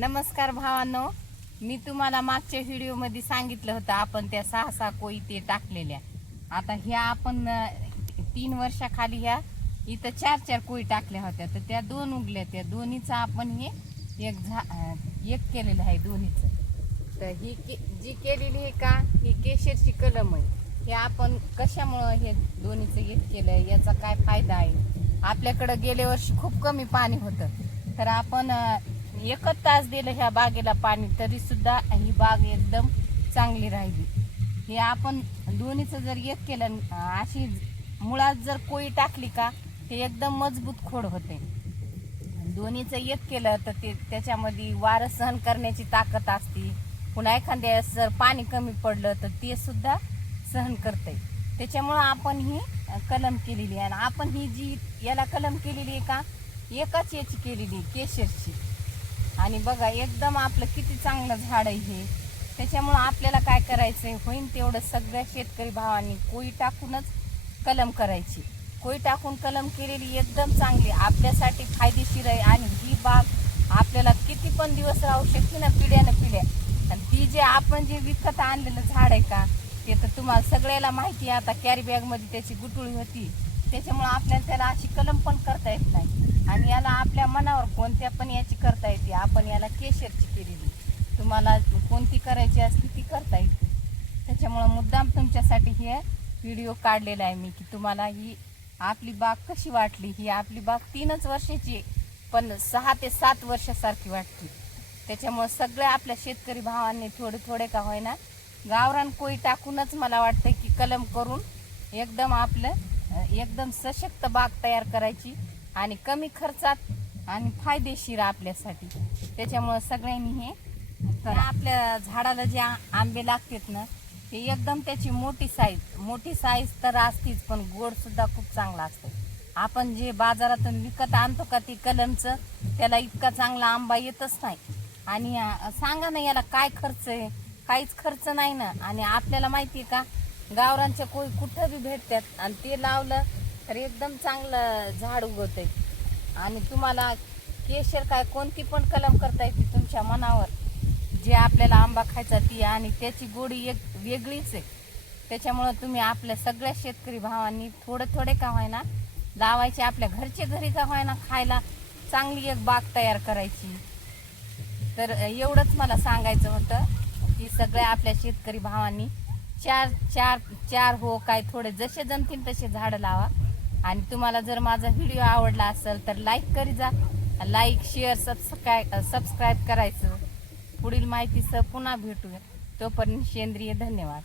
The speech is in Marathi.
नमस्कार भावांनो. मी तुम्हाला मागच्या व्हिडिओमध्ये सांगितलं होतं आपण त्या सहा सहा कोई ते टाकलेल्या. आता ह्या आपण तीन वर्षाखाली ह्या इथं चार चार कोई टाकल्या होत्या. तर त्या दोन उगल्या. त्या दोन्हीचं आपण हे एक झा एक केलेलं आहे दोन्हीचं. तर ही के जी केलेली आहे का ही केशरची कलम आहे. हे आपण कशामुळं हे दोन्हीचं एक केलं याचा काय फायदा आहे? आपल्याकडं गेल्या वर्षी खूप कमी पाणी होतं. तर आपण एकच तास दिलं ह्या बागेला पाणी तरी सुद्धा ही बाग एकदम चांगली राहिली. हे आपण दोन्हीचं जर एक केलं अशी मुळात जर कोळी टाकली का ते एकदम मजबूत खोड होते. दोन्हीचं एक केलं तर ते त्याच्यामध्ये वारं सहन करण्याची ताकद असते. पुन्हा एखाद्या जर पाणी कमी पडलं तर ते सुद्धा सहन करते. त्याच्यामुळं आपण ही कलम केलेली आहे. आणि आपण ही जी याला कलम केलेली आहे का? एकाच याची केलेली केशरची. आणि बघा एकदम आपलं किती चांगलं झाड आहे हे. त्याच्यामुळं आपल्याला काय करायचंय? होईन तेवढं सगळ्या शेतकरी भावांनी कोळी टाकूनच कलम करायची. कोळी टाकून कलम केलेली एकदम चांगली. आपल्यासाठी फायदेशीर आहे आणि ही बाग आपल्याला किती पण दिवस राहू शकते ना पिढ्यानं पिढ्या. आणि ती जे आपण जे विकत आणलेलं झाड आहे का ते तर तुम्हाला सगळ्याला माहिती आहे. आता कॅरी बॅगमध्ये त्याची गुटुळी होती. त्याच्यामुळं आपल्याला त्याला अशी कलम पण करता येत नाही. आणि याला आपल्या मनावर कोणत्या पण याची करता येते आपण याला केशरची केलेली तुम्हाला कोणती करायची असते ती करता येते. त्याच्यामुळं मुद्दाम तुमच्यासाठी हे व्हिडिओ काढलेला आहे मी की तुम्हाला ही आपली बाग कशी वाटली? ही आपली बाग तीनच वर्षाची आहे, पण सहा ते सात वर्षासारखी वाटते. त्याच्यामुळं सगळ्या आपल्या शेतकरी भावांनी थोडे थोडे का होईना गावरान कोळी टाकूनच मला वाटतं की कलम करून एकदम आपलं एकदम सशक्त बाग तयार करायची आणि कमी खर्चात आणि फायदेशीर आपल्यासाठी. त्याच्यामुळं सगळ्यांनी हे तर आपल्या झाडाला जे आंबे लागतात ना ते एकदम त्याची मोठी साईज मोठी साईज तर असतीच पण गोड सुद्धा खूप चांगला असतो. आपण जे बाजारातून विकत आणतो का ते कलमचं त्याला इतका चांगला आंबा येतच नाही. आणि सांगा ना याला काय खर्च आहे? काहीच खर्च नाही ना. आणि आपल्याला माहिती आहे का गावरांच्या कोळी कुठं बी भेटतात आणि ते लावलं तर एकदम चांगलं झाड उगवतंय. आणि तुम्हाला केशर काय कोणती पण कलम करता येते तुमच्या मनावर. जे आपल्याला आंबा खायचा ती आणि त्याची गोडी एक वेगळीच आहे. त्याच्यामुळं तुम्ही आपल्या सगळ्या शेतकरी भावांनी थोडे थोडे का व्हायना लावायचे आपल्या घरचे घरी का व्हायना खायला चांगली एक बाग तयार करायची. तर एवढंच मला सांगायचं होतं की सगळ्या आपल्या शेतकरी भावांनी चार चार चार हो काय थोडे जसे जमतील तसे झाडं लावा. आणि तुम्हाला जर माझा व्हिडिओ आवडला असेल तर लाईक करी जा. लाईक शेअर सबस्क्राय सबस्क्राईब करायचं. पुढील माहितीसह पुन्हा भेटूया. तोपर्यंत सेंद्रिय धन्यवाद.